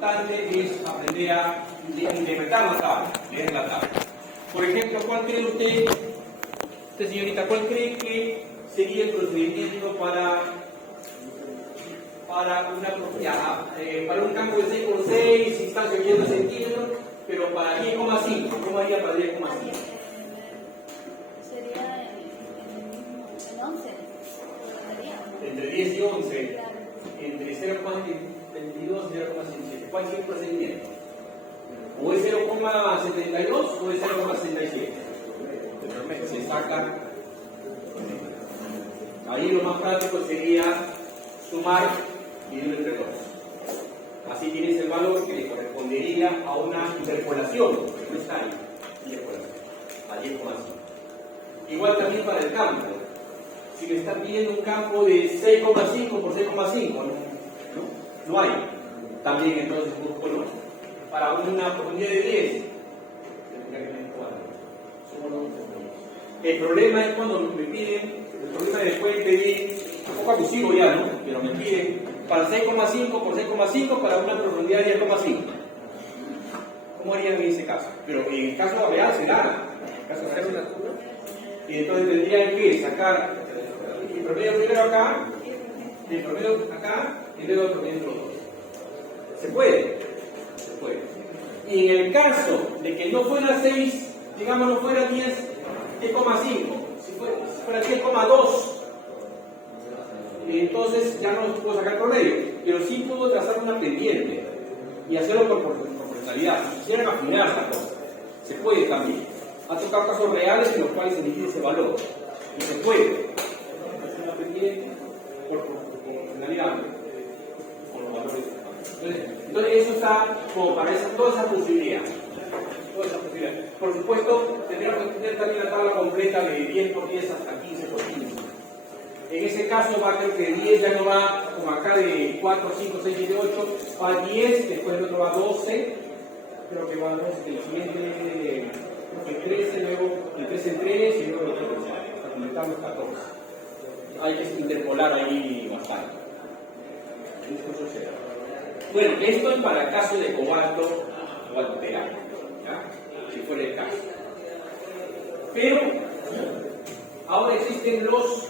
importante es aprender a interpretar la tabla, leer la tabla. Por ejemplo, ¿cuál cree usted señorita, cuál cree que sería el procedimiento para para un campo de 6,6, instancia de 80 centímetros, pero para 10,5? ¿Cómo haría para 10,5? Sería en 11. Entre 10 y 11, entre 0,22 y 0,67. ¿Cuál es el procedimiento? ¿O es 0,72 o es 0,67? Se saca. Ahí lo más práctico sería sumar dividiendo entre 2. Así tienes el valor que le correspondería a una interpolación, que no está ahí, interpolación, a 10,5. Igual también para el campo. Si me está pidiendo un campo de 6,5 por 6,5, no hay. También entonces busco, ¿no? Para una profundidad de 10. El problema es cuando me piden, el problema después de pedir, un poco abusivo ya, ¿no? Pero me piden para 6,5 por 6,5 para una profundidad de 10,5. ¿Cómo harían en ese caso? Pero en el caso real se da. Y entonces tendrían que sacar el promedio primero acá, el promedio acá y luego el promedio los dos. ¿Se puede? Se puede. Y en el caso de que no fuera 6, digamos no fuera 10,5, si fuera 10,2, entonces ya no puedo sacar promedio, pero sí puedo trazar una pendiente y hacerlo por proporcionalidad. Si quisieran afinar esta cosa, se puede también. Ha tocado casos reales en los cuales se divide ese valor y se puede hacer una pendiente por proporcionalidad con los valores. Entonces eso está como para toda esa posibilidad. Por supuesto, tendremos que tener también la tabla completa de 10 por 10 hasta 15 por 15. En ese caso va a creer que 10 ya no va como acá de 4, 5, 6, 7, 8, va a 10, después el otro va a 12, creo que va a 12, el siguiente creo que 13, luego el 3 en 3 y luego el 3 hasta completamos 14. Hay que interpolar ahí bastante. Bueno, esto es para el caso de cobalto o alterado, si fuera el caso. Pero ahora existen los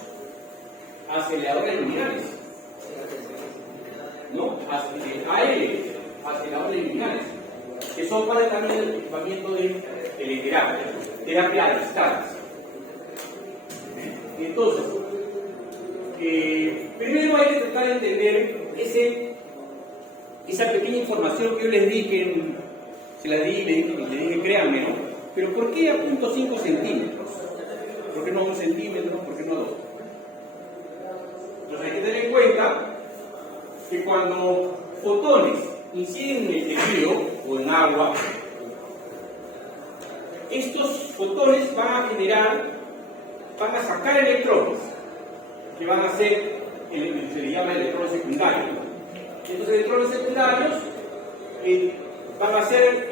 aceleradores luminales, ¿no? Aceleradores luminales, que son para también el equipamiento de terapia a distancia. Entonces, primero hay que tratar de entender esa pequeña información que yo les di, que se la di, le dije, créanme, ¿no? Pero ¿por qué a 0.5 centímetros? ¿Por qué no 1 centímetro? ¿Por qué no 2? Entonces hay que tener en cuenta que cuando fotones inciden en el tejido o en agua, estos fotones van a sacar electrones, que van a ser, se le llama electrones secundarios. Estos electrones secundarios van a ser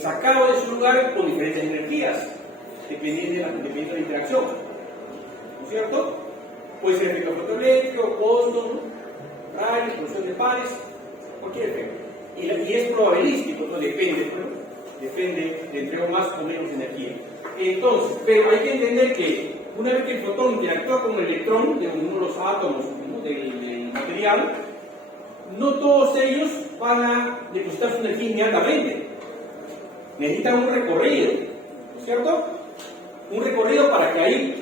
sacados de su lugar con diferentes energías, dependiendo de la interacción. ¿No es cierto? Puede ser efecto fotoeléctrico, Boston, radio, explosión de pares, cualquier efecto. Y es probabilístico, no depende de entregar más o menos energía. Entonces, pero hay que entender que una vez que el fotón interactúa con el electrón de uno de los átomos, ¿no?, del material, no todos ellos van a depositar su energía inmediatamente. Necesitan un recorrido, ¿no es cierto? Un recorrido para que ahí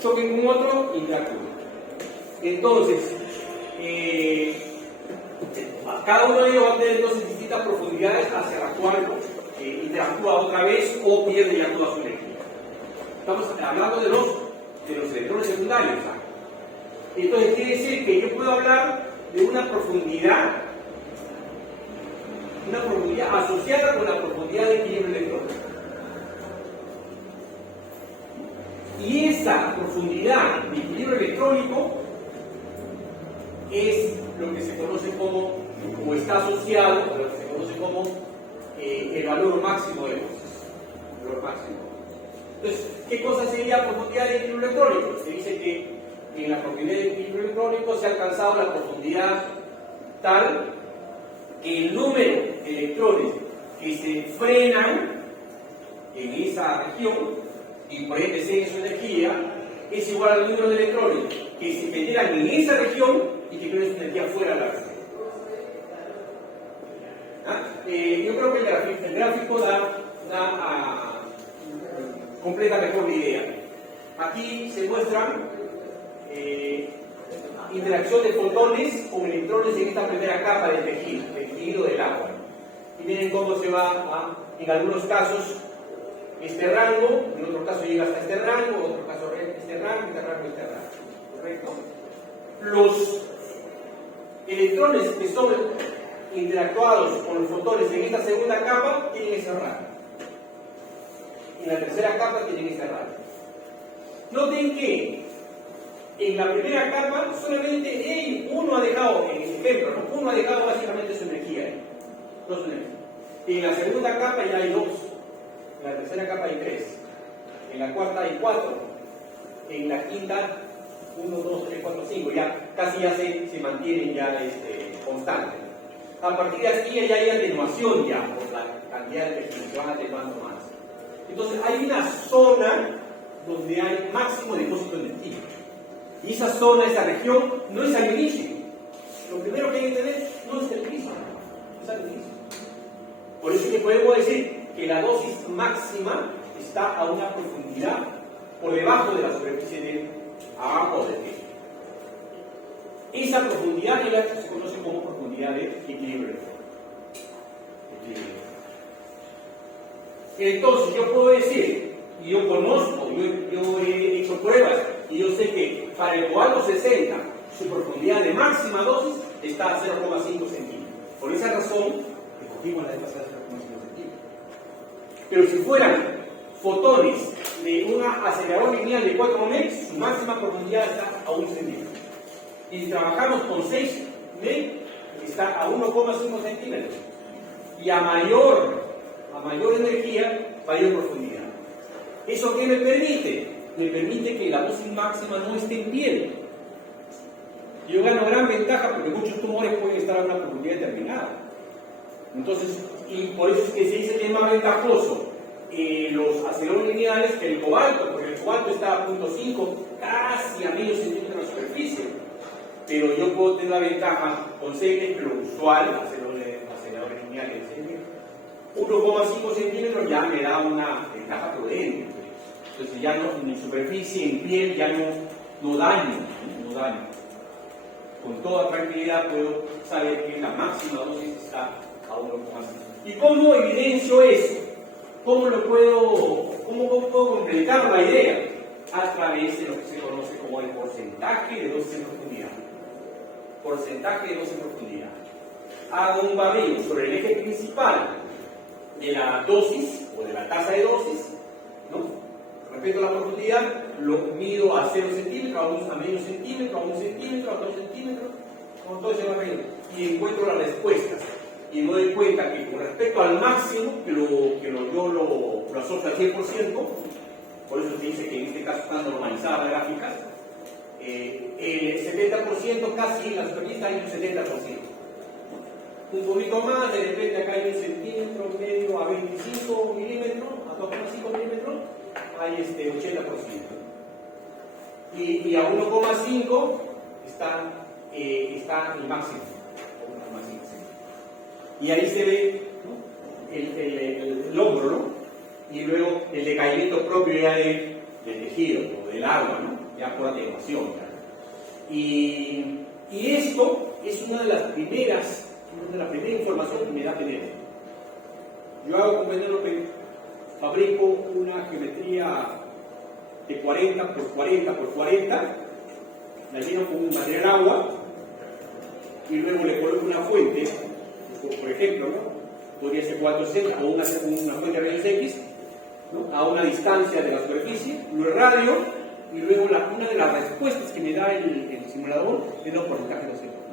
choquen con otro y interactúen. Entonces, cada uno de ellos va a tener entonces distintas profundidades hacia la cual interactúa otra vez o pierde ya toda su energía. Estamos hablando de los electrones secundarios. Entonces, quiere decir que yo puedo hablar de una profundidad asociada con la profundidad de equilibrio electrónico. Y esa profundidad de equilibrio electrónico es lo que se conoce como, o está asociado a lo que se conoce como el valor máximo de luces. El valor máximo. Entonces, ¿qué cosa sería profundidad de equilibrio electrónico? Se dice que en la profundidad de equilibrio electrónico se ha alcanzado la profundidad tal el número de electrones que se frenan en esa región y por ende siguen su energía es igual al número de electrones que se generan en esa región y que crean su energía fuera de la región. Yo creo que el gráfico completa mejor la idea. Aquí se muestran interacción de fotones con electrones en esta primera capa del tejido del agua. Y miren cómo se va en algunos casos este rango, en otro caso llega hasta este rango, en otro caso este rango, este rango, este rango. ¿Correcto? Los electrones que son interactuados con los fotones en esta segunda capa tienen ese rango. En la tercera capa tienen ese rango. Noten que en la primera capa solamente uno ha dejado, en el ejemplo, ¿no? Uno ha dejado básicamente su energía. No su energía. En la segunda capa ya hay 2. En la tercera capa hay 3. En la cuarta hay 4. En la quinta 1, 2, 3, 4, 5. Ya casi ya se mantienen ya constantes. A partir de aquí ya hay atenuación ya por la cantidad de tejidos, se van atenuando más. Entonces hay una zona donde hay máximo depósito de energía. Y esa zona, esa región, no es al inicio. Lo primero que hay que entender no es el inicio, es al inicio. Por eso es que podemos decir que la dosis máxima está a una profundidad por debajo de la superficie del abajo del tejido. Esa profundidad se conoce como profundidad de equilibrio. Entonces yo puedo decir, y yo conozco, yo he hecho pruebas, y yo sé que para el cobalto 60 su profundidad de máxima dosis está a 0,5 centímetros. Por esa razón, escogimos la de pasar a 0,5 centímetros. Pero si fueran fotones de un acelerador lineal de 4 MeV, su máxima profundidad está a 1 centímetro. Y si trabajamos con 6 MeV, está a 1,5 centímetros. Y a mayor energía, mayor profundidad. ¿Eso qué me permite? Me permite que la dosis máxima no esté en piel. Yo gano gran ventaja porque muchos tumores pueden estar a una profundidad determinada. Entonces, y por eso es que se dice que es más ventajoso los aceleradores lineales que el cobalto, porque el cobalto está a 0,5, casi a medio centímetro de la superficie. Pero yo puedo tener la ventaja con CN, lo usual, aceleradores lineales de CN, 1,5 centímetros ya me da una ventaja prudente. Entonces ya no, en superficie, en piel, ya no daño. Con toda tranquilidad puedo saber que la máxima dosis está a 1,5. ¿Y cómo evidencio eso? ¿Cómo puedo completar la idea? A través de lo que se conoce como el porcentaje de dosis en profundidad. Porcentaje de dosis en profundidad. Hago un barrido sobre el eje principal de la dosis o de la tasa de dosis, ¿no? Respecto a la profundidad, lo mido a 0 centímetros, a medio centímetro, a 1 centímetro, a 2 centímetros, con todo ese barrido, y encuentro las respuestas. Y me doy cuenta que con respecto al máximo, yo lo asocio al 100%, por eso se dice que en este caso están normalizadas las gráficas, el 70% casi en la superficie hay un 70%. Un poquito más, de repente acá hay 1 centímetro, medio a 25 milímetros, a 2,5 milímetros, hay 80%. Y a 1,5 está el máximo. Y ahí se ve, ¿no? el hombro, ¿no? Y luego el decaimiento propio ya del tejido o del agua, ¿no? Ya por atenuación. Y esto es una de las primeras información que me da Penélope. Yo hago con Penélope, fabrico una geometría de 40 por 40 por 40, la lleno con un material agua y luego le coloco una fuente, por ejemplo, ¿no? Podría ser 460 o una fuente de rayos X, ¿no? A una distancia de la superficie, lo irradio y luego una de las respuestas que me da el simulador es los porcentajes de los centros.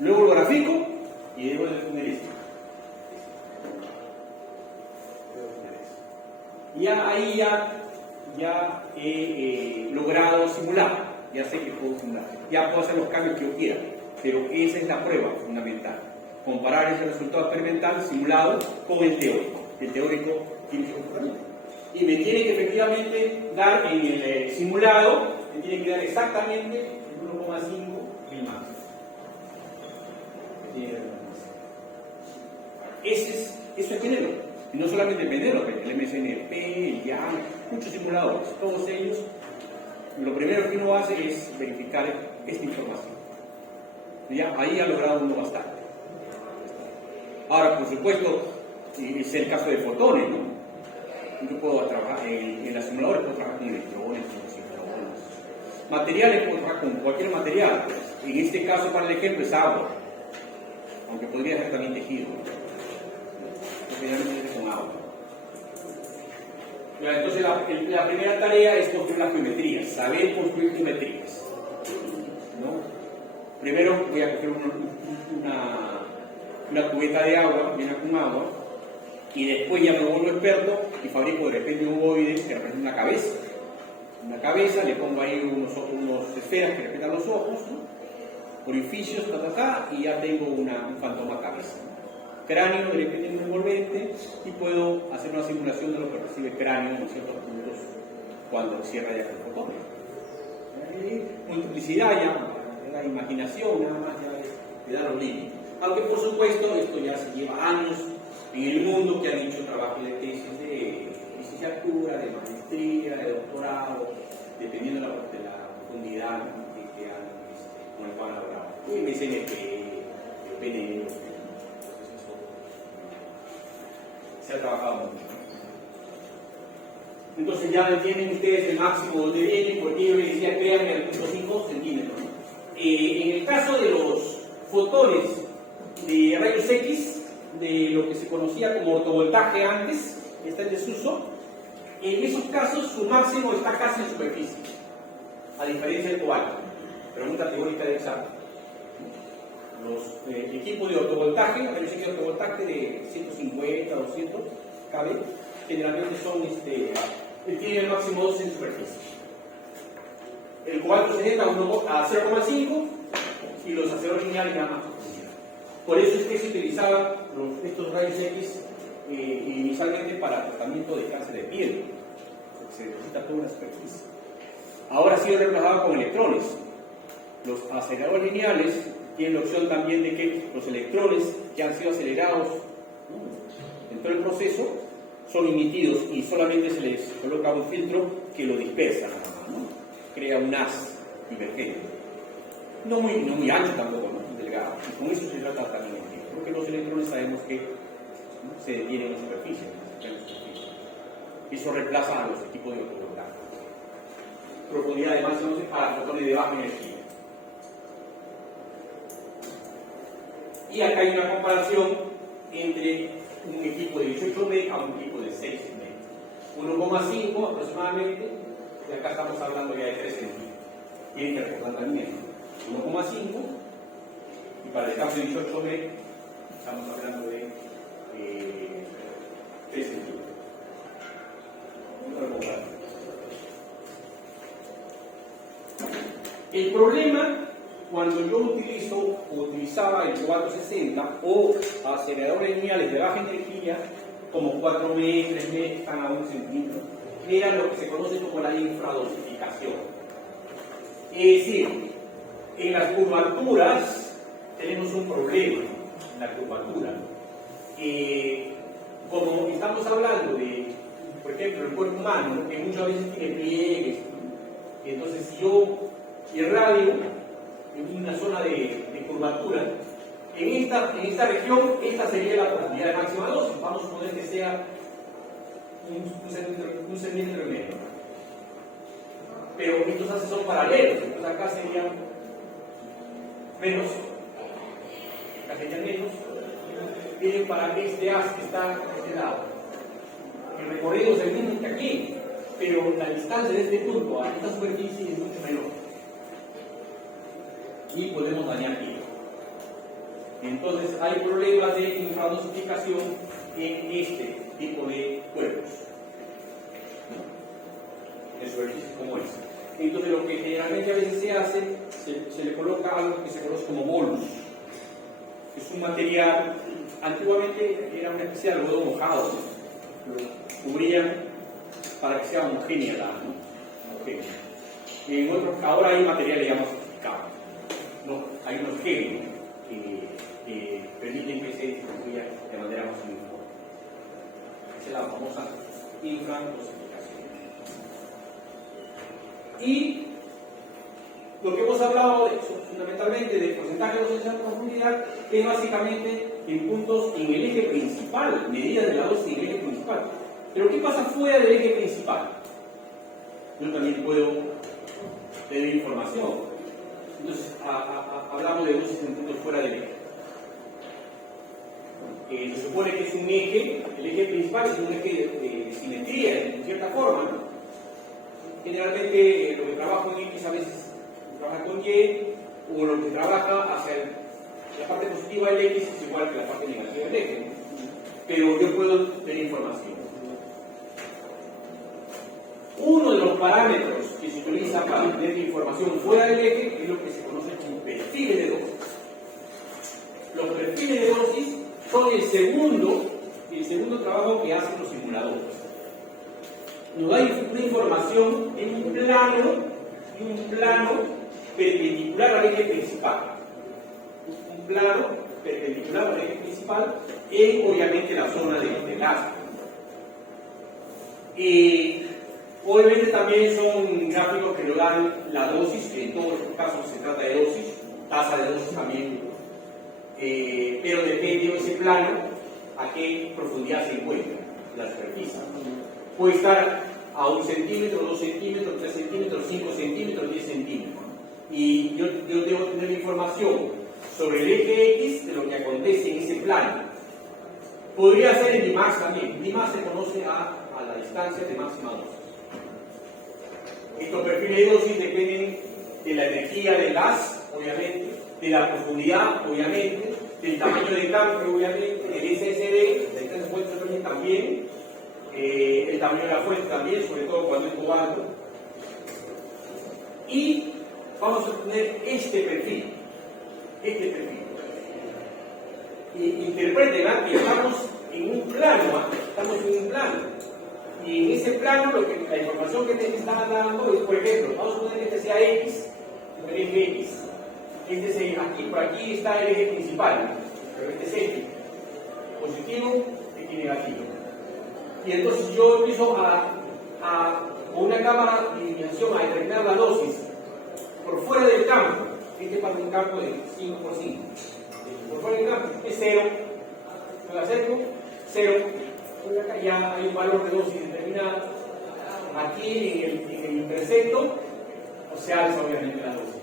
Luego lo grafico y debo de poner esto. Y ahí ya he logrado simular, ya sé que puedo simular, ya puedo hacer los cambios que yo quiera, pero esa es la prueba fundamental. comparar ese resultado experimental simulado con el teórico. El teórico tiene que comportamiento. Y me tiene que efectivamente dar en el simulado, me tiene que dar exactamente el 1,5 mil máximo. Eso es Penélope. Y no solamente Penélope, el MSNP, el YAM, muchos simuladores, todos ellos. Lo primero que uno hace es verificar esta información. Ya, ahí ha logrado uno bastante. Ahora, por supuesto, es el caso de fotones, ¿no? Yo puedo trabajar en los simuladores, puedo trabajar con electrones, con sincrones. Materiales, puedo trabajar con cualquier material. En este caso, para el ejemplo, es agua. Aunque podría ser también tejido. Generalmente es con agua. Entonces, la primera tarea es construir las geometrías, saber construir geometrías, ¿no? Primero voy a coger una cubeta de agua, llena con agua, y después ya me vuelvo experto y fabrico de repente un ovoide que representa una cabeza. Una cabeza, le pongo ahí unos esferas que representan los ojos, ¿no? Orificios, y ya tengo un fantoma cabeza. Cráneo, de repente un envolvente, y puedo hacer una simulación de lo que recibe cráneo en ciertos puntos cuando cierra ya el fotón. Multiplicidad ya, la imaginación nada más ya te da los límites. Aunque por supuesto esto ya se lleva años en el mundo, que han hecho trabajos de tesis de licenciatura, de maestría, de doctorado, dependiendo de la profundidad que han, con el cual han logrado. El SNP, el PNL, se ha trabajado mucho. Entonces ya entienden ustedes el máximo donde viene, porque yo les decía, créanme, al punto 5 centímetros. En el caso de los fotones de rayos X, de lo que se conocía como ortovoltaje antes, está en desuso, en esos casos su máximo está casi en superficie, a diferencia del cobalto. Pregunta teórica de examen. Los equipos de ortovoltaje, rayos X de ortovoltaje de 150, 200 kb, generalmente son tienen el máximo 2 en superficie. El cobalto se neta a 0,5 y los aceros lineales a más. Por eso es que se utilizaban estos rayos X inicialmente para tratamiento de cáncer de piel, porque se necesita toda una superficie. Ahora ha sido reemplazado con electrones. Los aceleradores lineales tienen la opción también de que los electrones que han sido acelerados en todo el proceso son emitidos y solamente se les coloca un filtro que lo dispersa, ¿no? Crea un haz divergente. No muy ancho tampoco, ¿no? Delgado. Y con eso se trata también el tiempo. Porque los electrones sabemos que se detienen en superficie. Eso reemplaza a los equipos de ortovoltaje. Profundidad de máximo para fotones de baja energía. Y acá hay una comparación entre un equipo de 18 MB a un equipo de 6 MB. 1,5 aproximadamente, y acá estamos hablando ya de 3 centímetros. Tienen que recordar también 1,5, y para el caso de 18 MB estamos hablando de 3 centímetros. El problema cuando yo utilizaba el cobalto 60 o aceleradores lineales de baja energía, como 4M, 3M, que están a 1 centímetro, era lo que se conoce como la infradosificación. Es decir, en las curvaturas tenemos un problema en la curvatura. Como estamos hablando de, por ejemplo, el cuerpo humano, que muchas veces tiene pliegues, y entonces si yo irradio en una zona de curvatura, en esta región, esta sería la profundidad de máxima 2. Vamos a suponer que sea un centímetro y medio. Pero estos haces son paralelos, entonces acá serían menos, acá serían menos. Tienen para este haz que está a este lado. El recorrido es el mismo que aquí, pero la distancia de este punto a esta superficie es mucho menor. Y podemos dañar hilo. Entonces hay problemas de infradosificación en este tipo de cuerpos, de superficies como esta. Entonces lo que generalmente a veces se hace, se le coloca algo que se conoce como bolus. Es un material, antiguamente era una especie de algodón mojado, ¿no? Lo cubrían para que sea homogénea ¿no? Homogénea. Ahora hay materiales ya más sofisticados, ¿no? Hay unos geles que permiten que se distribuya de manera más uniforme. Esa es la famosa infradosificación. Y lo que hemos hablado fundamentalmente del porcentaje de dosis de alta profundidad es básicamente en puntos en el eje principal, medidas de la dosis en el eje principal. Pero ¿qué pasa fuera del eje principal? Yo también puedo tener información. Entonces, hablamos de dosis en puntos fuera del eje. Se supone que es un eje, el eje principal es un eje de simetría, en cierta forma, ¿no? Generalmente lo que trabajo en X a veces trabaja con Y, o lo que trabaja hacia la parte positiva del X es igual que la parte negativa del eje, ¿no? Pero yo puedo tener información. Uno de los parámetros que se utiliza para tener información fuera del eje es lo que se conoce como perfiles de dosis. Los perfiles de dosis son el segundo trabajo que hacen los simuladores. Nos da una información en un plano perpendicular al eje principal. Un plano perpendicular al eje principal en, obviamente, la zona de gasto. Obviamente también son gráficos que nos dan la dosis, que en todos los casos se trata de dosis, tasa de dosis también, pero depende de ese plano a qué profundidad se encuentra la superficie. Puede estar a 1 centímetro, 2 centímetros, 3 centímetros, 5 centímetros, 10 centímetros. Y yo debo tener información sobre el eje X de lo que acontece en ese plano. Podría ser en Dmax también. Dmax se conoce a la distancia de máxima dosis. Estos perfiles de dosis dependen de la energía del gas, obviamente, de la profundidad, obviamente, del tamaño del tanque, obviamente, del SSD, del test de fuente también, el tamaño de la fuente también, sobre todo cuando es cobalto. Y vamos a tener este perfil. Interpreten que estamos en un plano, y en ese plano la información que te está dando es, por ejemplo, vamos a poner que este sea X, el eje X. Aquí, por aquí está el eje principal, pero este es X, positivo, X negativo. Y entonces yo empiezo con una cámara de iluminación a determinar la dosis por fuera del campo. Este para un campo de 5 por 5. Por fuera del campo es 0. Me lo acerco, 0. Acá ya hay un valor de dosis determinado. Aquí en el intersecto se alza obviamente la dosis.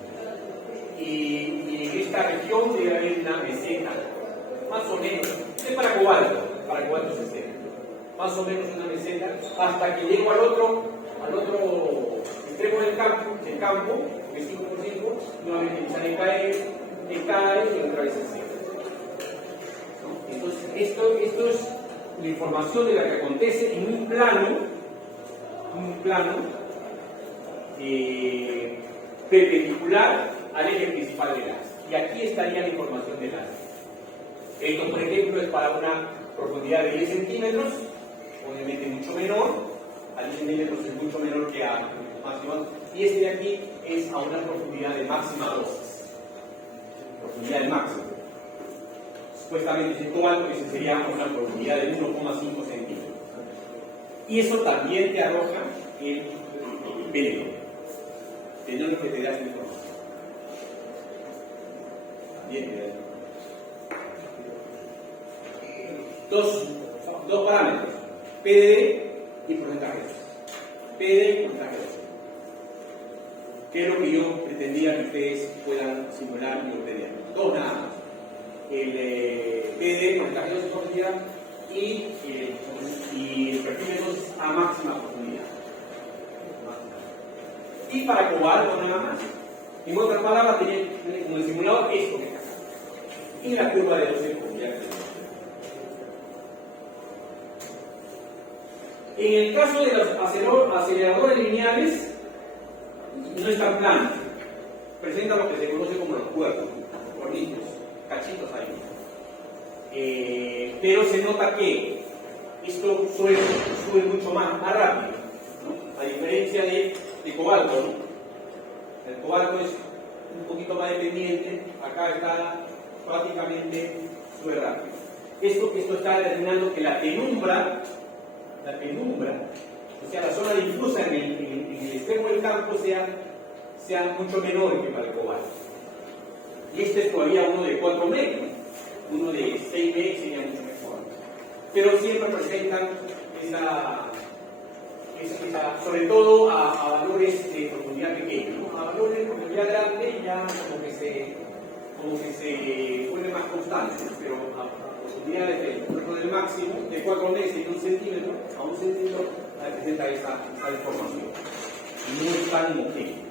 Y en esta región debe haber una meseta, más o menos. Es para cobalto es 0. Más o menos una meseta, hasta que llego al otro extremo del campo, que es 5 por 5, nuevamente empiezan a caer y otra vez es 0. ¿No? Entonces, esto es la información de la que acontece en un plano perpendicular al eje principal del gas. Y aquí estaría la información del gas. Esto, por ejemplo, es para una profundidad de 10 centímetros, obviamente mucho menor. A 10 centímetros es mucho menor que a máxima. Y este de aquí es a una profundidad de máxima dosis. Profundidad de máximo. Supuestamente es cobalto, que sería una profundidad de 1,5 centímetros. Y eso también te arroja el veneno. Tenemos que te da esa información. Bien, dos parámetros, PDD y porcentaje. PDD y porcentaje. ¿Qué es lo que yo pretendía que ustedes puedan simular y obtener? Dos nada más. El PDD, porcentaje de profundidad, y el perfil de dosis a máxima profundidad. Y para cobalto nada más. En otras palabras, tenía como el simulador esto que está acá. Y la curva de dosis de profundidad. En el caso de los aceleradores lineales, no están planos. Presentan lo que se conoce como los cuernos, cuernitos, cachitos ahí. pero se nota que esto sube mucho más rápido, ¿no? A diferencia de cobalto, ¿no? El cobalto es un poquito más dependiente, acá está prácticamente sube rápido. Esto está determinando que la penumbra, o sea, la zona difusa en el extremo del campo sea mucho menor que para el cobalto. Y este es todavía uno de 4 megas, uno de 6 megas sería mucho mejor. Pero siempre presentan sobre todo a valores de profundidad pequeños, ¿no? A valores de profundidad grande ya como que se vuelve más constante, pero a profundidades del máximo de 4 meses y 1 centímetro a 1 centímetro presenta esa deformación. No es tan homogéneo.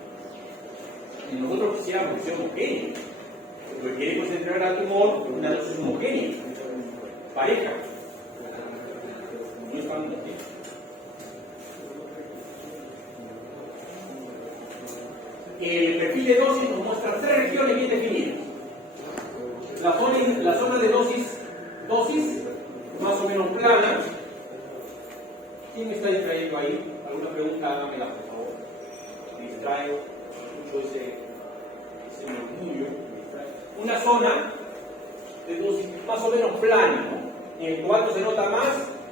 Y nosotros quisiéramos que sea homogéneo. Lo que queremos entregar al tumor una dosis homogénea, pareja. No es tan homogéneo. El perfil de dosis nos muestra 3 regiones bien definidas. La zona de dosis más o menos plana. ¿Quién me está distrayendo ahí? ¿Alguna pregunta? Hágamela, por favor. Me distraigo, escucho ese murmullo. Una zona de dosis más o menos plana, ¿no? En el cobalto se nota más,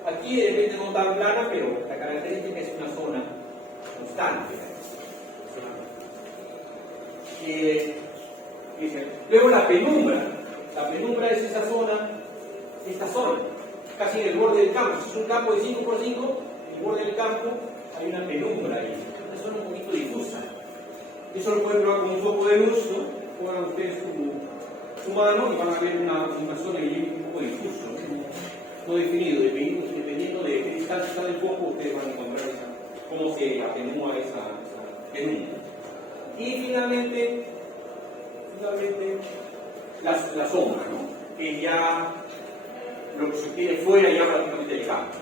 aquí de repente no tan plana, pero la característica es una zona constante. Luego la penumbra es esta zona, casi en el borde del campo. Si es un campo de 5x5, en el borde del campo hay una penumbra ahí, una zona un poquito difusa. Eso lo pueden probar con un foco de luz, ¿no? Pongan ustedes su mano y van a ver una zona un poco difusa, no definido, dependiendo de qué distancia está del foco, ustedes van a encontrar cómo se atenúa esa penumbra. Y finalmente la sombra, ¿no? Que ya lo que se tiene fuera ya prácticamente del campo.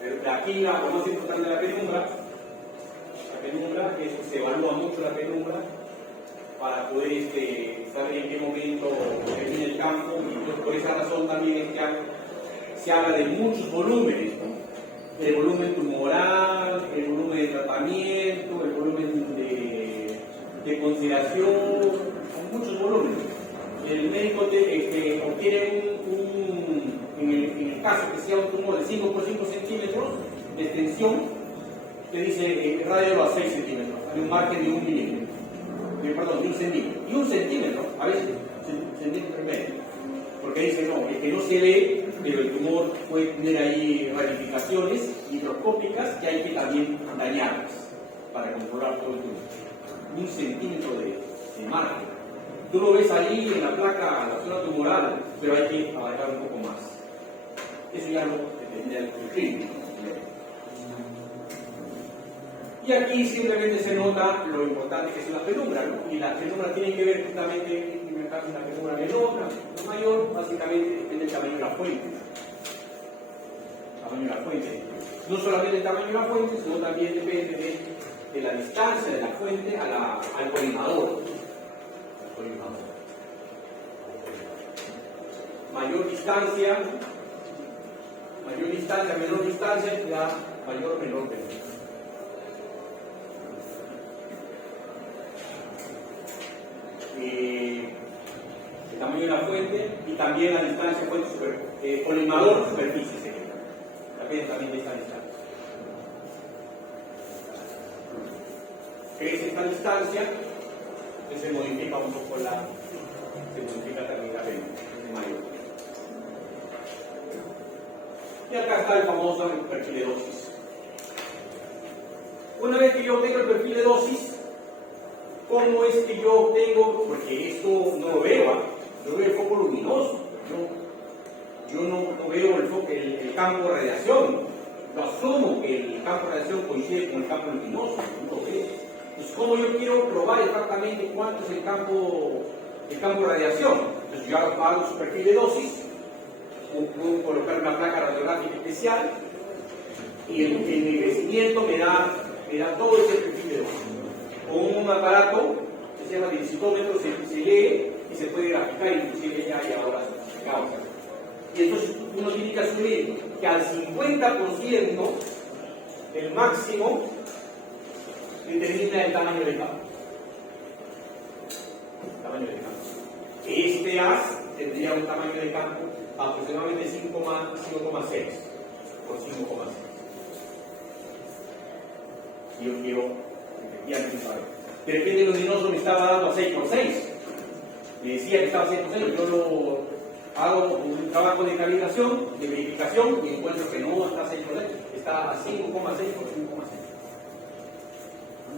Pero aquí lo más importante de la penumbra es que se evalúa mucho la penumbra para poder saber en qué momento termina el campo, y por esa razón también es que se habla de muchos volúmenes, ¿no? El volumen tumoral, el volumen de tratamiento, el volumen de consideración, muchos volúmenes. El médico obtiene en el caso que sea un tumor de 5 por 5 centímetros de extensión, te dice radio a 6 centímetros, hay un margen de 1 milímetro, perdón, de 1 centímetro, y 1 centímetro, a veces centímetro y medio, porque dice no, es que no se ve, pero el tumor puede tener ahí ramificaciones microscópicas que hay que también dañarlas para controlar todo el tumor. 1 centímetro de margen. Tú lo ves ahí en la placa, la zona tumoral, pero hay que abarcar un poco más. Eso ya lo depende del clínico. Y aquí simplemente se nota lo importante que es la penumbra, ¿no? Y la penumbra tiene que ver justamente, en el caso de la penumbra menor, la mayor, básicamente depende del tamaño de la fuente. No solamente el tamaño de la fuente, sino también depende de la distancia de la fuente al colimador. Mayor distancia, menor distancia, da mayor o menor penumbra. El tamaño de la fuente y también la distancia fuente colimador superficie. Depende también de esta distancia. Crece esta distancia, que se modifica un poco se modifica también la penumbra mayor. Y acá está el famoso perfil de dosis. Una vez que yo tengo el perfil de dosis, ¿cómo es que yo obtengo? Porque esto no lo veo, yo veo el foco luminoso, yo no veo el campo de radiación, yo asumo que el campo de radiación coincide con el campo luminoso, no lo veo. Entonces, ¿cómo yo quiero probar exactamente cuánto es el campo de radiación? Entonces, yo hago su perfil de dosis, puedo colocar una placa radiográfica especial y el envejecimiento me da todo ese perfil de dosis. Con un aparato se llama densitómetro, se lee y se puede graficar, inclusive ya hay ahora causas. Y entonces uno tiene que asumir que al 50% el máximo determina el tamaño del campo. Tamaño del campo. Este haz tendría un tamaño de campo aproximadamente 5,6 por 5,6. Yo quiero efectivamente saber. De repente el luminoso me estaba dando a 6 por 6. Me decía que estaba a 6 por 6, yo lo hago un trabajo de calibración, de verificación y encuentro que no está a 6 por 6, está a 5,6 por 5,6.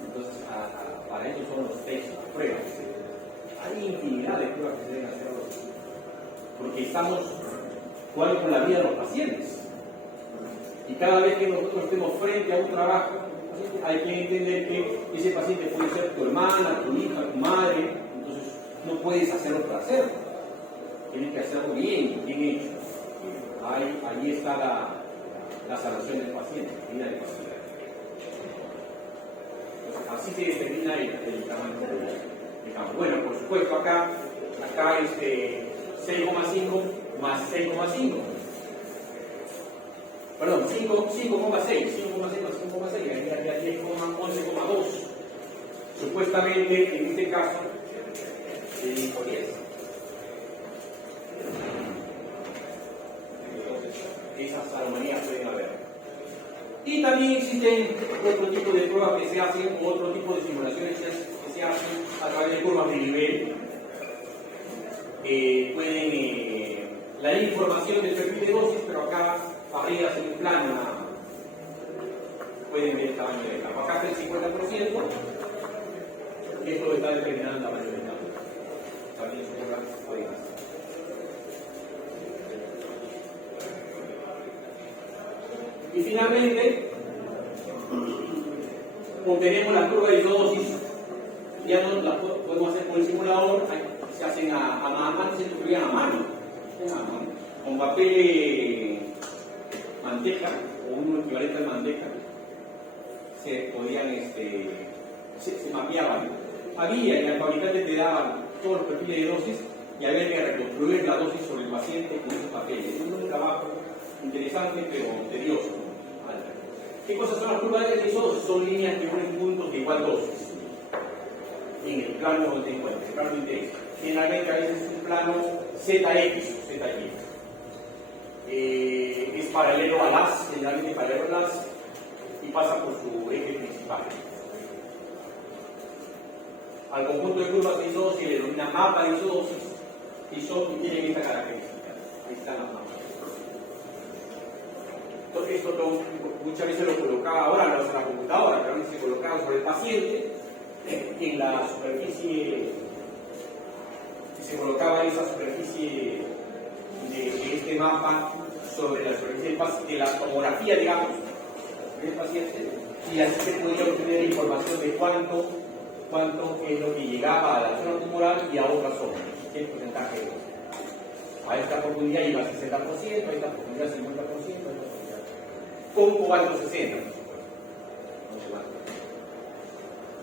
Entonces, para eso son los test, las pruebas. Hay infinidad de pruebas que se deben hacer ahora, porque estamos jugando con la vida de los pacientes. Y cada vez que nosotros estemos frente a un trabajo, hay que entender que ese paciente puede ser tu hermana, tu hija, tu madre, entonces no puedes hacerlo por hacerlo. Tienes que hacerlo bien hecho. Ahí está la salvación del paciente, la vida del paciente. Así se determina el tamaño del campo. Bueno, por supuesto, acá 6,5 más 6,5. Perdón, 5,6 más 5,6, ya 10,11,2. Supuestamente, en este caso, se dijo 10. Esas anomalías pueden haber. Y también existen otro tipo de pruebas que se hacen, otro tipo de simulaciones que se hacen a través de curvas de nivel. Pueden la información del perfil de dosis, pero acá arriba en un plano nada más. Pueden ver el tamaño del campo. Acá está el 50%, y esto está determinando el tamaño del campo. También se pueden hacer. Y finalmente, obtenemos la curva de dosis. Ya no la podemos hacer con el simulador, se hacen a mano, antes se construían a mano, con papel manteca o un equivalente al manteca, se podían, se mapeaban. Había, y al fabricante te daban todos los perfiles de dosis y había que reconstruir la dosis sobre el paciente con esos papeles. Es un trabajo interesante pero tedioso. ¿Qué cosas son las curvas de dosis? Son líneas que unen puntos de igual dosis en el plano de encuentro, el plano de interés. Generalmente a veces es un plano ZX o ZY. Es paralelo al haz, generalmente paralelo al haz, y pasa por su eje principal. Al conjunto de curvas de isodosis se le denomina mapa de isodosis y tienen esta característica. Ahí están las mapas. Entonces, esto muchas veces lo colocaba, ahora no es en la computadora, pero a veces se colocaba sobre el paciente en la superficie, se colocaba esa superficie de este mapa sobre la superficie de la tomografía, digamos, del paciente, y así se podía obtener información de cuánto es lo que llegaba a la zona tumoral y a otras zonas, qué porcentaje es. A esta profundidad iba a 60%, a esta profundidad 50%, con cobalto 60%.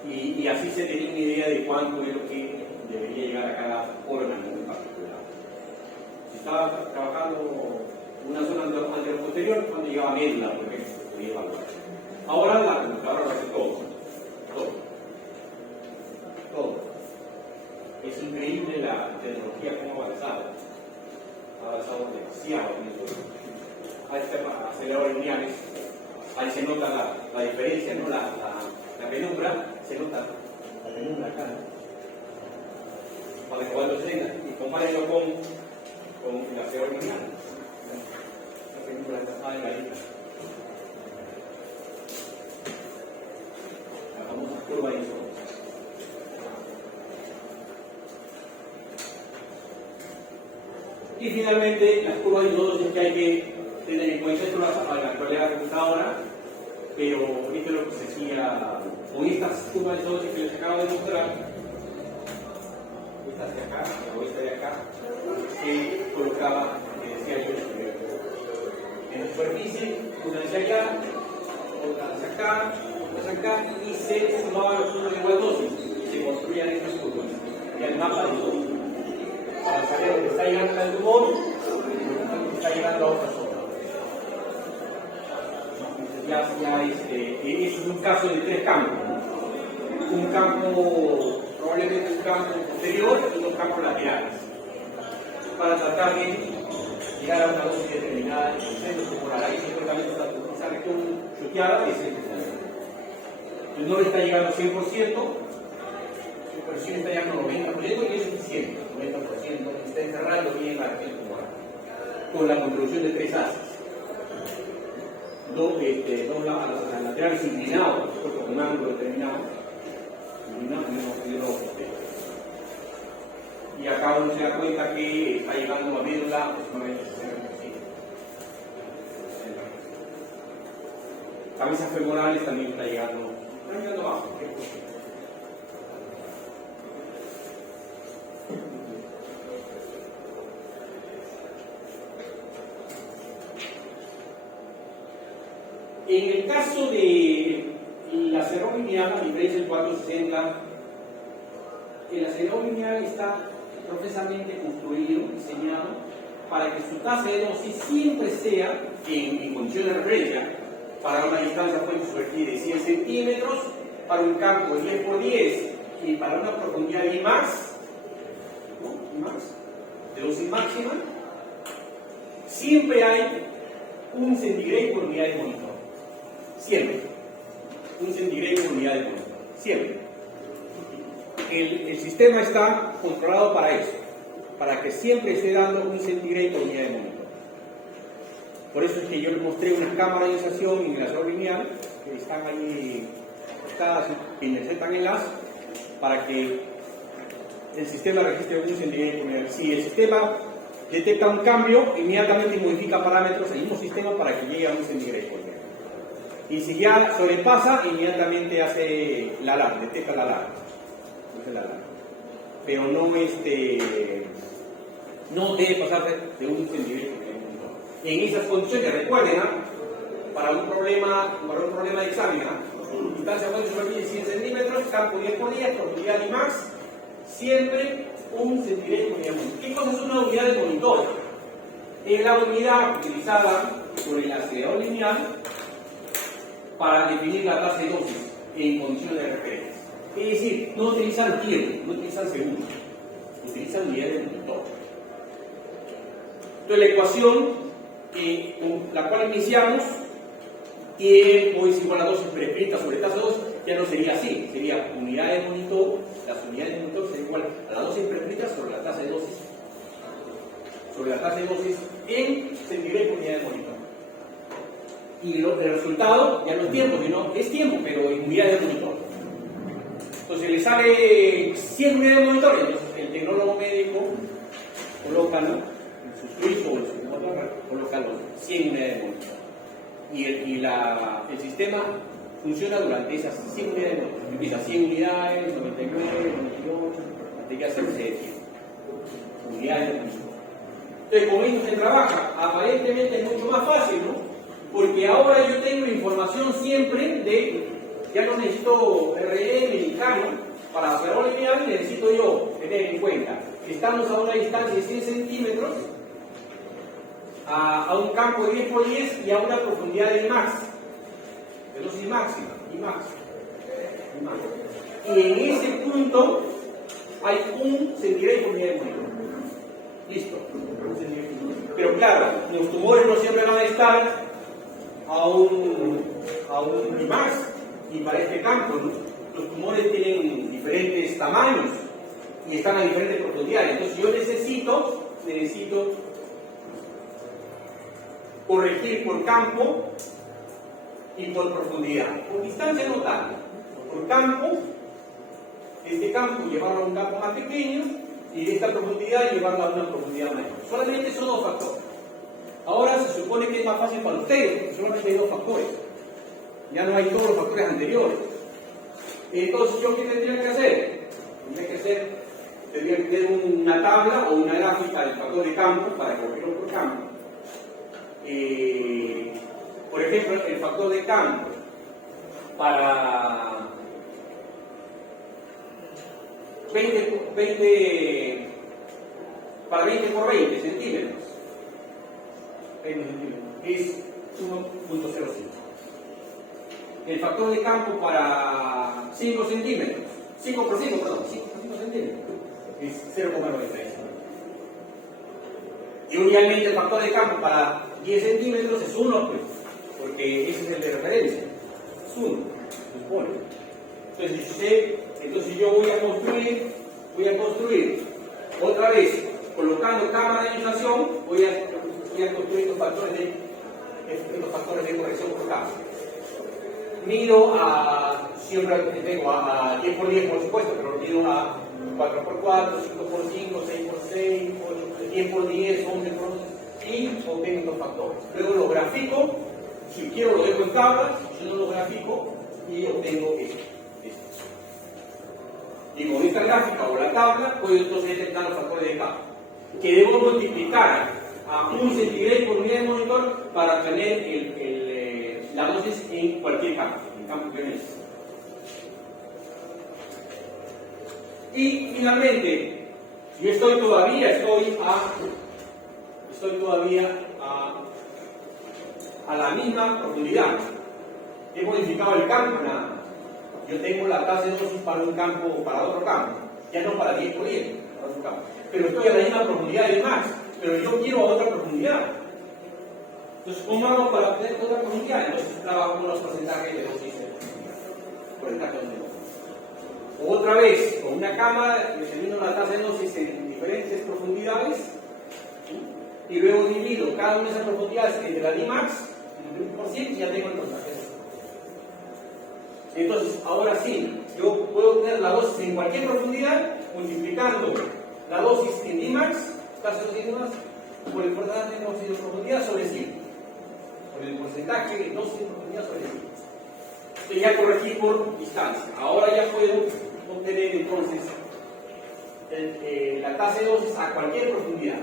Y así se tenía una idea de cuánto es lo que debería llegar a cada órgano en particular. Si estaba trabajando una zona anteroposterior, cuando llegaba a médula, por ejemplo, se podía evaluar. Ahora la computadora lo hace todo. Es increíble la tecnología cómo ha avanzado. Ha avanzado demasiado en eso. A este acelerador lineales, ahí se nota la diferencia, ¿no? La penumbra, se nota la penumbra acá, ¿no? Para que cuando se y compárenlo con el acelerador lineal. La penumbra está delgadita. La famosa curva de isodosis. Y finalmente, las curvas de isodosis que hay que tener en cuenta, esto lo hace para la actualidad de la computadora, pero esto es lo que se hacía con estas curvas de isodosis que les acabo de mostrar. Esta de acá, o esta de acá, se colocaba, decía yo, en la superficie, una hacia allá, otra hacia acá, y se sumaban los puntos de igual dosis y se construían estas curvas. mapa de todo. Para saber dónde está llegando el tumor, dónde está llegando a otra zona. Eso es un caso de 3 campos, ¿no? Un campo, probablemente un campo posterior y 2 campos laterales, para tratar de llegar a una dosis determinada de consenso tumoral. Ahí seguramente esa región choteada es el tumor. No le está llegando 100%, pero sí le está llegando 90%, y es suficiente, 90%, está encerrando bien la región tumoral, con la contribución de 3 haces. Dos laterales inclinados, con un ángulo determinado, y acá uno se da cuenta que está llegando a médula aproximadamente 60%. Cabezas femorales también está llegando abajo. En el caso de la acerón lineal, a diferencia del 460, el acerón lineal está profesamente construido, diseñado, para que su tasa de dosis siempre sea, en condiciones de referencia, para una distancia fuente subvertida de 100 centímetros, para un campo de 10 por 10 y para una profundidad de IMAX, de dosis máxima, siempre hay un centigrade por unidad de monitor. Siempre. Un centigrade por unidad de monitor. Siempre. El sistema está controlado para eso, para que siempre esté dando un centigrade por unidad de monitor. Por eso es que yo les mostré unas cámaras de ionzación en el acerón lineal que están ahí conectadas y interceptan enlace para que el sistema registre un centigrade por unidad. Si el sistema detecta un cambio, inmediatamente modifica parámetros del mismo sistema para que llegue a un centigrade por unidad. Y si ya sobrepasa, inmediatamente hace la alarma, detecta la alarma. Pero no debe pasar de un centigrade por unidad. En esas condiciones, recuerden, para un problema de examen, distancia fuente superficie 100 centímetros, campo 10 por 10, profundidad de IMAX, siempre un centigrade por unidad de monitor. ¿Qué cosa es una unidad de monitor? Es la unidad utilizada por el acelerador lineal para definir la tasa de dosis en condiciones de referencia. Es decir, no utilizan tiempo, no utilizan segundos, utilizan unidades de monitor. Entonces la ecuación con la cual iniciamos, tiempo es igual a dosis prescrita sobre tasa de dosis, ya no sería así, sería unidades de monitor, las unidades de monitor serían igual a la dosis prescrita sobre la tasa de dosis, en centigrade por unidad de monitor. Y el resultado ya no es tiempo, sino es tiempo, pero en unidades de monitor. Entonces le sale 100 unidades de monitor, entonces el tecnólogo médico coloca, ¿no?, en su suizo o en su computadora, coloca los 100 unidades de monitor. Y el sistema funciona durante esas 100 unidades de monitor. Empieza 100 unidades, 99, 98, hasta que hacerse de 100 unidades de monitor. Entonces, con esto se trabaja. Aparentemente es mucho más fácil, ¿no? Porque ahora yo tengo información siempre de, ya no necesito RM ni CANO para hacer lineal, necesito yo tener en cuenta que estamos a una distancia de 100 centímetros, a un campo de 10 por 10 y a una profundidad de IMAX, de dosis máxima, IMAX. Y en ese punto hay un centigrade por unidad de monitor. Listo. Pero claro, los tumores no siempre van a estar a un IMAX, y para este campo, ¿no?, los tumores tienen diferentes tamaños y están a diferentes profundidades. Entonces yo necesito corregir por campo y por profundidad. Por distancia no tanto. Por campo, este campo llevarlo a un campo más pequeño y de esta profundidad llevarlo a una profundidad mayor. Solamente son 2 factores. Ahora se supone que es más fácil para ustedes, porque solamente hay 2 factores. Ya no hay todos los factores anteriores. Entonces, ¿yo qué tendría que hacer? Tendría que tener una tabla o una gráfica del factor de campo para corregirlo por campo. Por ejemplo, el factor de campo para 20 20 para 20 por 20 centímetros. 20 centímetros. Es 1.05. El factor de campo para 5 centímetros. 5 por 5, perdón. 5 por 5 centímetros. Es 0,96. Y obviamente el factor de campo para 10 centímetros es 1, pues, porque ese es el de referencia. Es 1, se supone. Entonces yo voy a construir otra vez, colocando cámara de iluminación, voy a construir estos factores de corrección por capa. Mido siempre tengo a 10 por 10 por supuesto, pero mido a 4 por 4, 5 por 5, 6 por 6, 10 por 10, 11 por 11, y obtengo estos factores. Luego lo grafico, si quiero lo dejo en tabla, si no lo grafico, y obtengo esto. Y con esta gráfica o la tabla, puedo entonces detectar los factores de capa, que debo multiplicar a 1 centigrado por unidad de monitor para obtener la dosis en cualquier campo, en el campo que necesite. Y finalmente, yo estoy todavía a la misma profundidad. He modificado el campo nada más. Yo tengo la tasa de dosis para un campo o para otro campo, ya no para 10 por 10, para otro campo. Pero estoy a la misma profundidad de Max, pero yo quiero a otra profundidad. Entonces, ¿cómo hago para obtener otra profundidad? Entonces trabajo con los porcentajes de dosis. Porcentaje de dosis. Otra vez, con una cámara, determino la tasa de dosis en diferentes profundidades, ¿sí? Y luego divido cada una de esas profundidades entre la Dmax, el 1% y ya tengo el porcentaje de dosis. Entonces, ahora sí, yo puedo obtener la dosis en cualquier profundidad multiplicando la dosis en Dmax, tasa de dosis Dmax, por el porcentaje de dosis de profundidad sobre 100. Por el porcentaje de dosis de profundidad sobre 100. Y ya corregí por distancia. Ahora ya puedo obtener entonces la tasa de dosis a cualquier profundidad.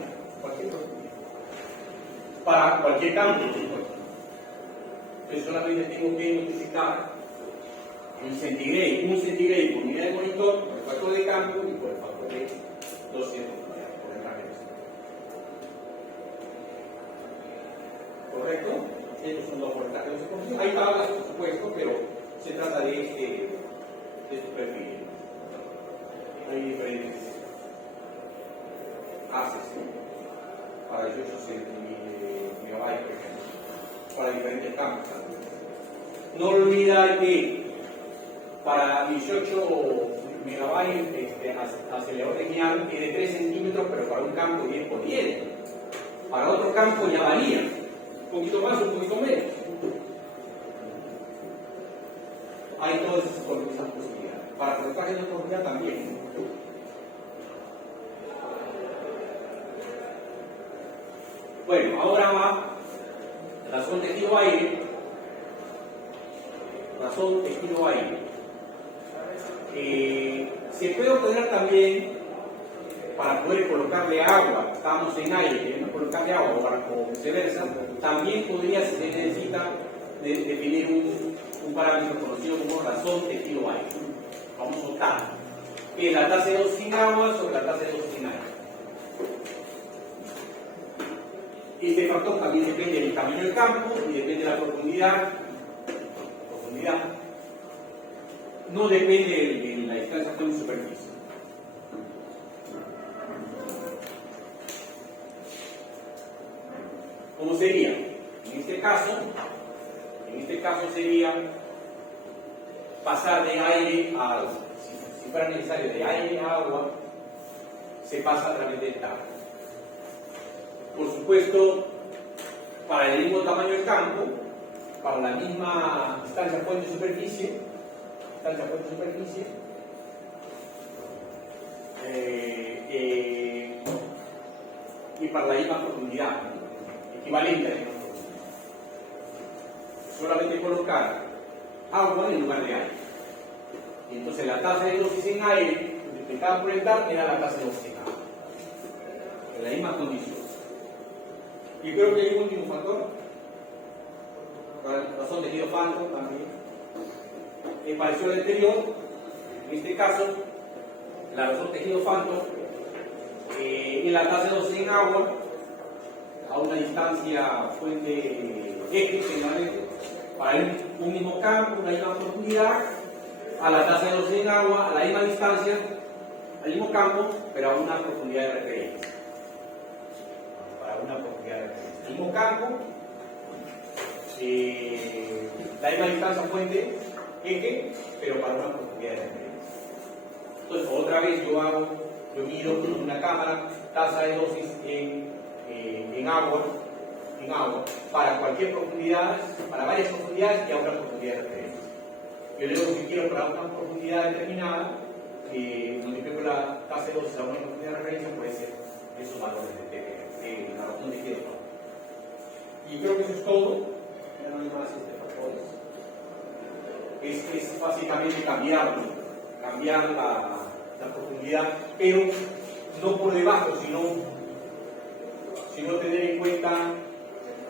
Para cualquier campo. Entonces solamente tengo que multiplicar un centigrado por unidad de monitor, por el factor de campo y por el factor de dosis de profundidad, por el traje de ¿correcto? Estos son los porcentajes de profundidad. Hay tablas, por supuesto, pero se trata de estos perfiles. Hay diferentes haces, ¿no? Para 18 megabytes, por ejemplo, para diferentes campos. No olvidar que para 18 megabytes acelerador de guiar es de 3 centímetros, pero para un campo 10 por 10. Para otro campo ya varía, un poquito más o un poquito menos. Hay todas esas posibilidades. Para porcentaje de profundidad también. Bueno, ahora va razón tejido-aire. Se puede obtener también para poder colocarle agua. Estamos en aire, queremos colocarle agua o viceversa. También se necesita definir un parámetro conocido como razón tejido-aire. Vamos a notar que la tasa de dosis sin agua sobre la tasa de dosis sin aire. Este factor también depende del tamaño del campo y depende de la profundidad. No depende de la distancia con superficie. ¿Cómo sería? En este caso sería pasar de aire a agua. Si fuera necesario de aire a agua, se pasa a través del TAP. Por supuesto, para el mismo tamaño del campo, para la misma distancia fuente-superficie, y para la misma profundidad, equivalente a la misma profundidad. Solamente colocar agua en lugar de aire. Y entonces la tasa de dosis en aire multiplicada por el TAP era la tasa de dosis en agua. En la misma condición. Y creo que hay un último factor, para razón de tejido Phantom también. Pareció al anterior, en este caso, Claro, son tejidos Phantom. En la tasa de dosis en agua, a una distancia fuente X permanente, para un mismo campo, una misma profundidad, a la tasa de dosis en agua, a la misma distancia, al mismo campo, pero a una profundidad de referencia. Para una profundidad de referencia. El mismo campo, la misma distancia fuente eje, pero para una profundidad de referencia. Entonces, otra vez yo mido con una cámara tasa de dosis en agua, para cualquier profundidad, para varias profundidades y a una profundidad de referencia. Yo le digo que quiero para una profundidad determinada, multiplico la tasa de dosis a una profundidad de referencia, puede ser esos valores de la razón de qué. Y creo que eso es todo. Ya no hay más factores. Es básicamente cambiar la profundidad, pero no por debajo, sino tener en cuenta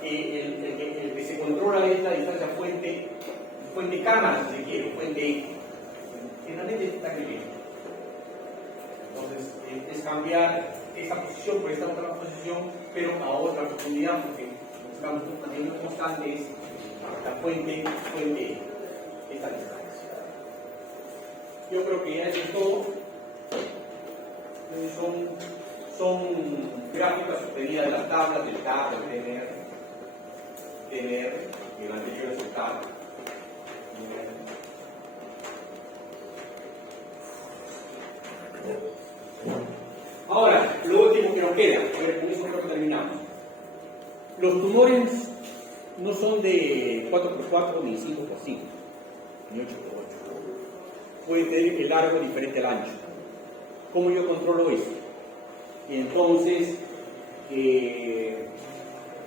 el que se controla esta distancia fuente cámara, si se quiere, fuente eje. Generalmente está bien. Entonces, es cambiar esa posición por esta otra posición, pero a otra profundidad, porque estamos manteniendo constante es la fuente eje, esta distancia. Yo creo que ya eso es todo. Son gráficas obtenidas de las tablas del TAR, del TNR, y el anterior es el TAR. Ahora, lo último que nos queda, a ver, con eso creo que terminamos. Los tumores no son de 4x4 ni 5x5, ni 8x8. Puede tener el largo diferente al ancho. ¿Cómo yo controlo eso? Entonces,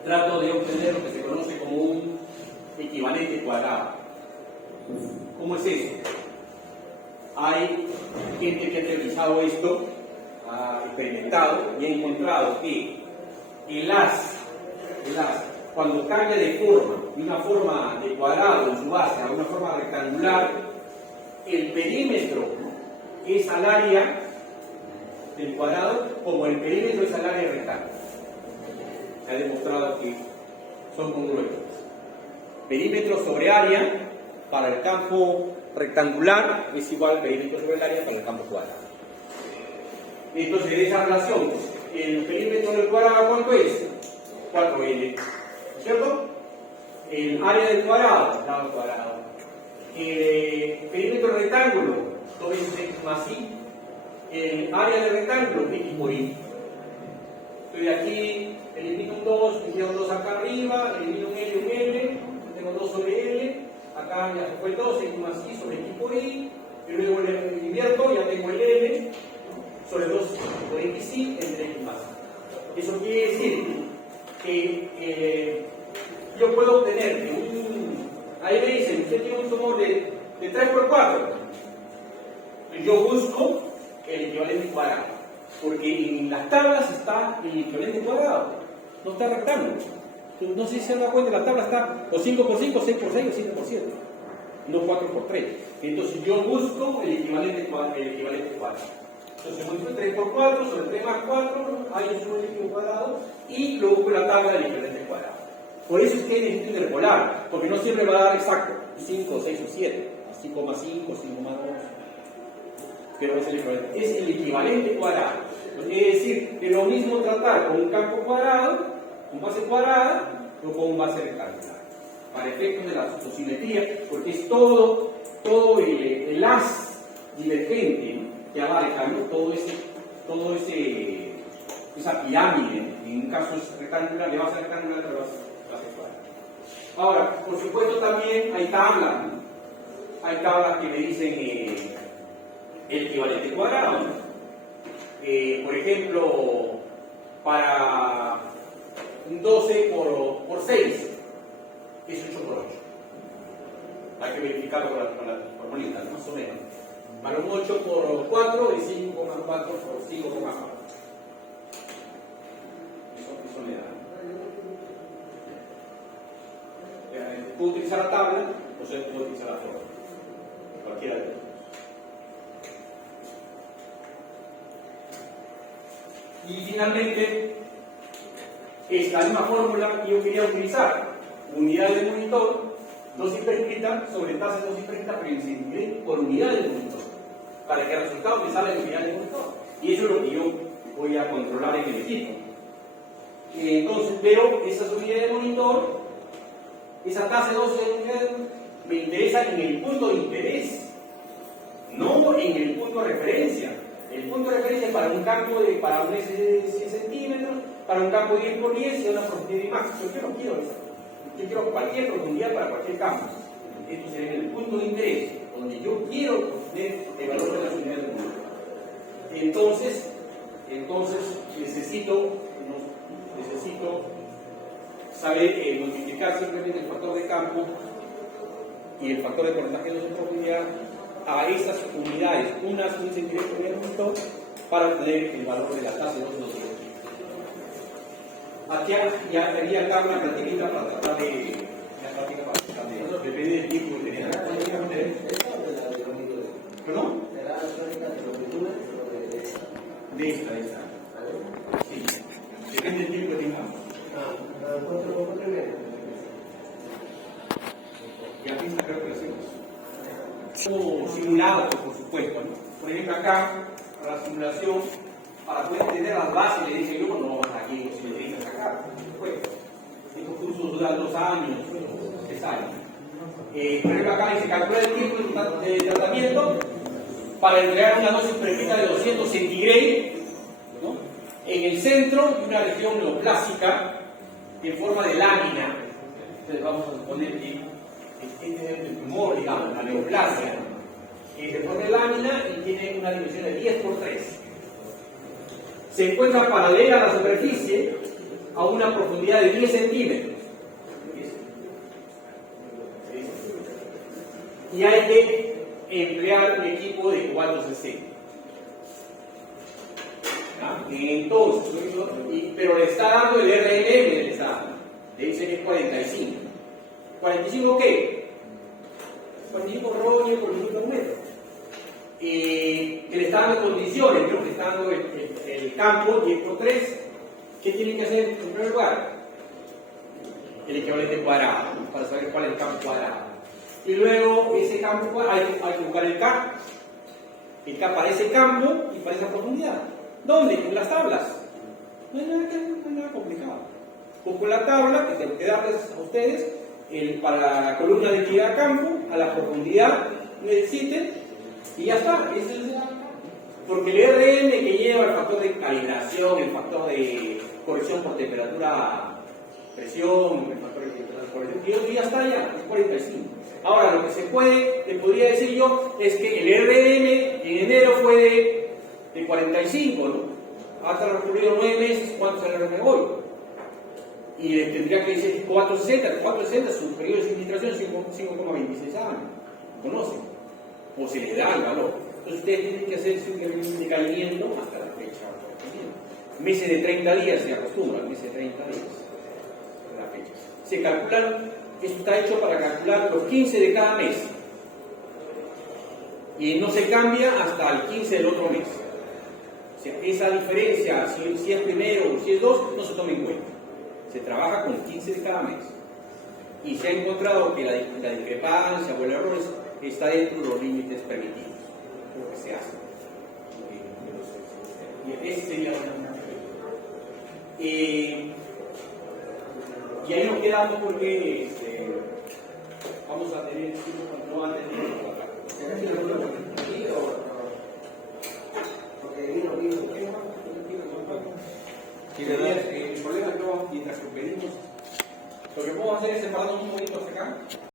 trato de obtener lo que se conoce como un equivalente cuadrado. ¿Cómo es eso? Hay gente que ha realizado esto, ha experimentado y ha encontrado que el haz, cuando cambia de forma, de una forma de cuadrado en su base a una forma rectangular, el perímetro es al área del cuadrado como el perímetro es al área del rectángulo. Se ha demostrado que son congruentes. Perímetro sobre área para el campo rectangular es igual al perímetro sobre el área para el campo cuadrado. Entonces, de esa relación, el perímetro del cuadrado, ¿cuánto es? 4L, ¿cierto? El área del cuadrado, lado cuadrado. El perímetro del rectángulo, 2x más I. El área del rectángulo, X por Y. Estoy de aquí, elimino un 2, elimino un 2 acá arriba, elimino un L, tengo 2 sobre L, acá ya se fue el 2, X más I sobre X por Y, y luego el invierto, ya tengo el L sobre 2 por XY entre X más I. Eso quiere decir que yo puedo obtener ahí me dicen, usted tiene un tumor de 3x4, yo busco el equivalente cuadrado, porque en las tablas está el equivalente cuadrado, no está rectángulo. No sé si se da cuenta, la tabla está o 5x5, 6x6 o 5x7, no 4x3. Entonces yo busco el equivalente cuadrado. Entonces multiplico 3x4 sobre 3 más 4, hay un solo líquido cuadrado, y luego busco la tabla del equivalente cuadrado. Por eso es que necesito interpolar, porque no siempre va a dar exacto 5, 6 o 7, 5 más 5, 5 más 2. Pero es el equivalente cuadrado. Es decir, es lo mismo tratar con un campo cuadrado, con base cuadrada, o con un base rectangular. Para efectos de la sotosimetría, porque es todo el haz divergente, ¿no?, que abarca, ¿no?, esa pirámide. En un caso es rectangular, de base rectangular, pero base cuadrada. Ahora, por supuesto, también hay tablas, ¿no? Hay tablas que me dicen el equivalente cuadrado, ¿no? Por ejemplo, para un 12 por 6 es 8 por 8. Hay que verificarlo con la formulita, más o menos. Para un 8 por 4 es 5,4 por 5,4. Eso me da. Puedo utilizar la tabla o sea, puedo utilizar la fórmula. Cualquiera de los dos. Y finalmente, es la misma fórmula que yo quería utilizar. Unidad de monitor, dosis prescrita sobre tasa de dosis prescrita, pero en centigrade por unidad de monitor. Para que el resultado me salga en unidad de monitor. Y eso es lo que yo voy a controlar en el equipo. Entonces, pero esas unidades de monitor, esa tasa de dosis de unidad me interesa en el punto de interés, no en el punto de referencia. El punto de referencia es para un campo de para un S de 100 centímetros, para un campo de 10 por 10 y una profundidad max. Yo no quiero eso. Yo quiero cualquier profundidad para cualquier campo. Esto sería el punto de interés, donde yo quiero obtener el valor de las unidades de monitor. Entonces necesito saber multiplicar simplemente el factor de campo y el factor de porcentaje de profundidad a estas unidades, unas 1 centímetro por unidad de monitor, para obtener el valor de la tasa de 2 Aquí ya tenía acá una platiquita para tratar de depende del tiempo que tenía. ¿Perdón? De esta. Sí. Depende del tiempo que tengamos. Y aquí está, creo que lo hacemos. Simulado, por supuesto, ¿no? Por ejemplo, acá, para la simulación, para poder entender las bases, le dije yo, no vas aquí, si le dedicas acá, por supuesto. Estos cursos duran 2 años, 3 años. Por ejemplo, acá se calcula el tiempo de tratamiento para entregar una dosis prescrita de 200 centigrade, ¿no? En el centro de una región neoplásica en forma de lámina. Entonces vamos a suponer que este es el tumor, digamos, la neoplasia, se pone lámina y tiene una dimensión de 10 por 3. Se encuentra paralela a la superficie a una profundidad de 10 centímetros. Y hay que emplear un equipo de 460. Entonces, pero le está dando el RLM, le dice que es 45. ¿45 qué? 45 rollo por minuto metro. Que le está dando condiciones, ¿no? Le está dando el campo 10 por 3. ¿Qué tiene que hacer en primer lugar? El equivalente cuadrado, ¿no? Para saber cuál es el campo cuadrado. Y luego ese campo cuadrado hay que buscar el K. El K para ese campo y para esa profundidad. ¿Dónde? En las tablas. No hay nada complicado. Busco la tabla que tengo que darles a ustedes para la columna de equidad campo, a la profundidad que necesiten, y ya está. Porque el RM que lleva el factor de calibración, el factor de corrección por temperatura, presión, el factor de temperatura por el ya está ya, es 45. Ahora, lo que se puede, le podría decir yo, es que el RM en enero fue de 45, ¿no? Hasta transcurrido 9 meses, ¿cuánto es el RM hoy? Y le tendría que decir 460, su periodo de administración es 5,26 años. ¿Conocen? O se le da el valor. Entonces ustedes tienen que hacer su decaimiento hasta la fecha. Meses de 30 días se acostumbran, meses de 30 días. La fecha. Se calculan, esto está hecho para calcular los 15 de cada mes. Y no se cambia hasta el 15 del otro mes. O sea, esa diferencia, si es primero o si es 2, no se toma en cuenta. Se trabaja con 15 de cada mes. Y se ha encontrado que la discrepancia o el error está dentro de los límites permitidos. Lo que se hace. Y ese sería y ahí nos quedamos porque vamos a tener no va a tener el problema es que mientras que pedimos, lo que podemos hacer es separarnos un poquito hacia acá.